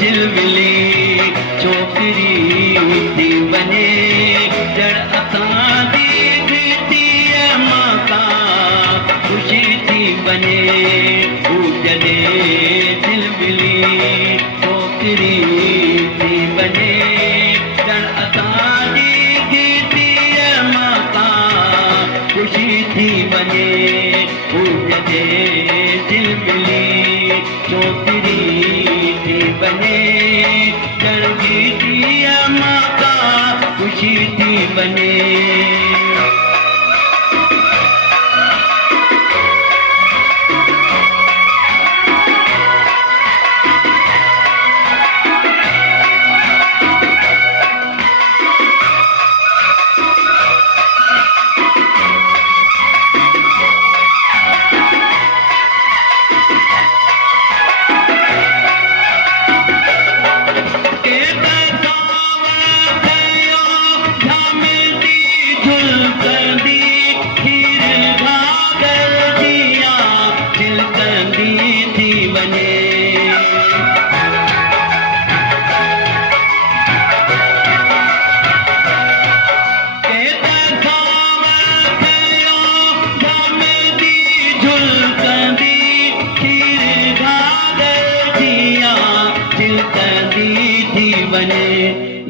झिलमिली छोकिरी थी वञे ॼण असांजी धीअ मां का ख़ुशी थी वञे हू जॾहिं झिलमिली छोकिरी थी वञे ॼण असांजी धीअ मां का ख़ुशी थी वञे हू जॾहिं झिलमिली छोकिरी थी वञे ॼण धीअ मां का ख़ुशी थी वञे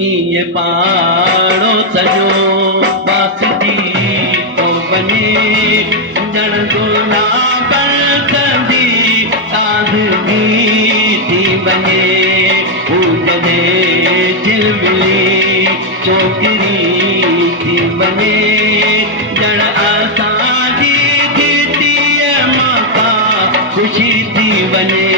इएं पाड़ो सॼो बासजी थो वञे ॼण गुलाब कंदी ताज़गी थी वञे हू जॾहिं झिलमिली छोकिरी थी वञे ॼण असांजी धीअ मां का ख़ुशी थी वञे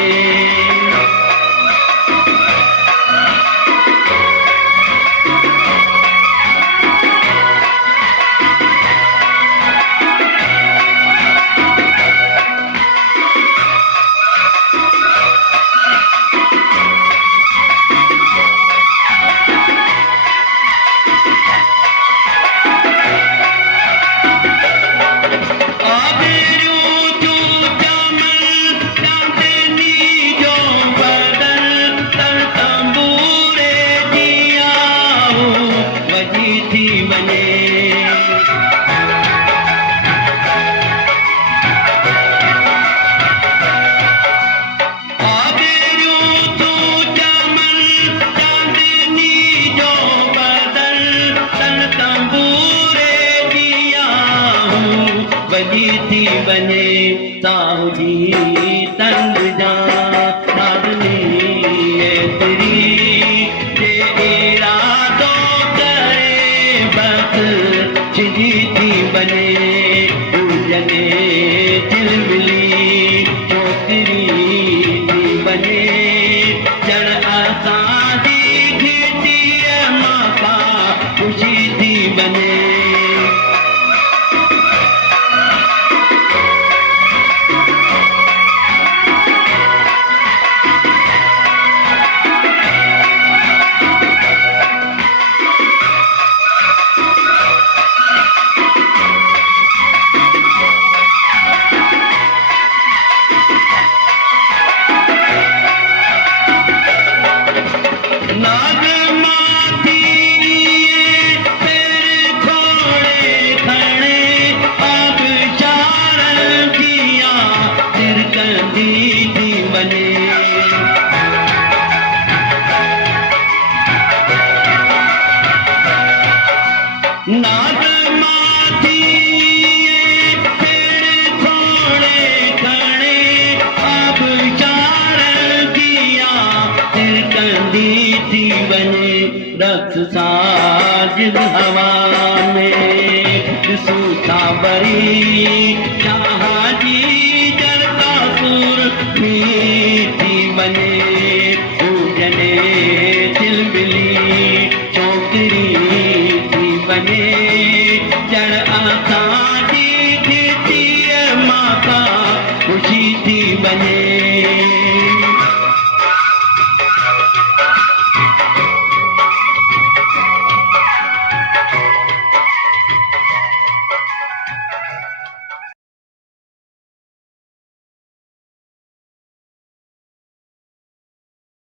थी वञे साहुजी तंग जा साधनी एतिरी जे इरादो करे बस छिजी थी वञे हू जॾहिं झिलमिली छोकिरी थी वञे ॼण असांजी धीअ मां का ख़ुशी थी वञे रस साज हवा में ॾिसूं था वरी जहां जी जरता सुर